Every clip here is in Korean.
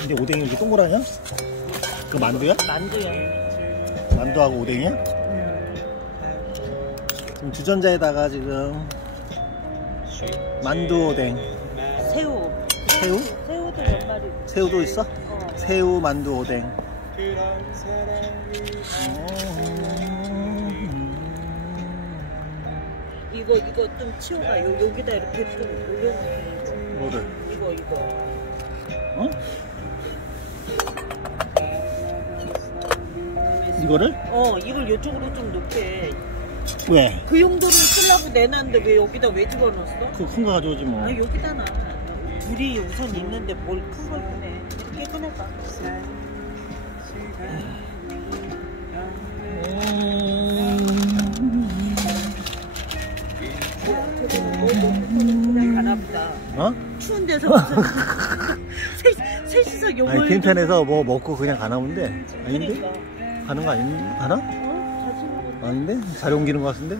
근데 오뎅이 이렇게 동그라냐? 그 만두야? 만두야. 만두하고 오뎅이야? 지금 주전자에다가 지금 만두 오뎅. 새우. 새우? 새우도 몇 마리. 새우도 있어? 새우 만두 오뎅. 이거 좀 치워봐. 여기다 이렇게 좀 올려놓게. 뭐를? 이거. 어? 이거를? 이걸 이쪽으로 좀 놓게. 왜? 그 용도를 쓰려고 내놨는데 왜 여기다 왜 집어넣었어? 그거 큰 거 가져오지 뭐. 아, 여기다 놔. 둘이 우선 있는데 뭘 큰 걸 보내. 이렇게 꺼내봐. 그냥 가나보다. 어? 추운 데서 무슨 셋이서 요걸. 아니 펜션에서 뭐 먹고 그냥 가나 본데. 아닌데? 그러니까. 가는 거 가나? 자주. 아닌데? 자리 옮기는 거 같은데?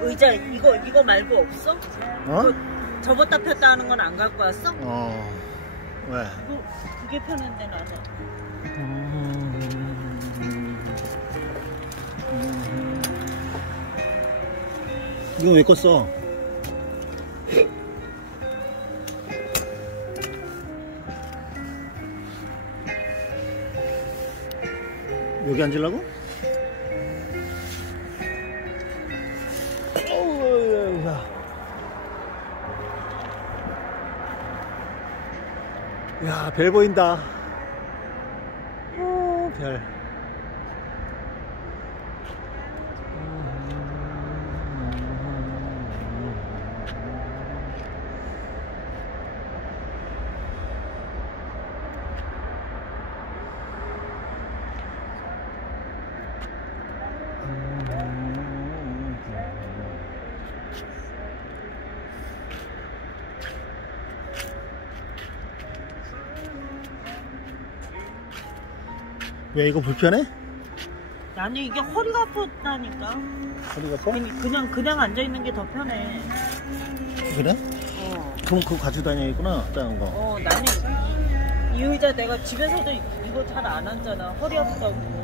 의자 이거 말고 없어? 어? 접었다 폈다 하는 건 안 갖고 왔어? 왜? 그게 편한데 나는. 이거 왜 껐어? 여기 앉으려고? 야, 별 보인다. 별. 왜 이거 불편해? 나는 이게 허리가 아프다니까. 허리가 아파? 그냥 앉아 있는 게 더 편해. 그래? 그럼 그거 가지고 다녀야겠구나, 작은 거. 나는 이 의자 내가 집에서도 이거 잘 안 앉잖아. 허리 아프다고.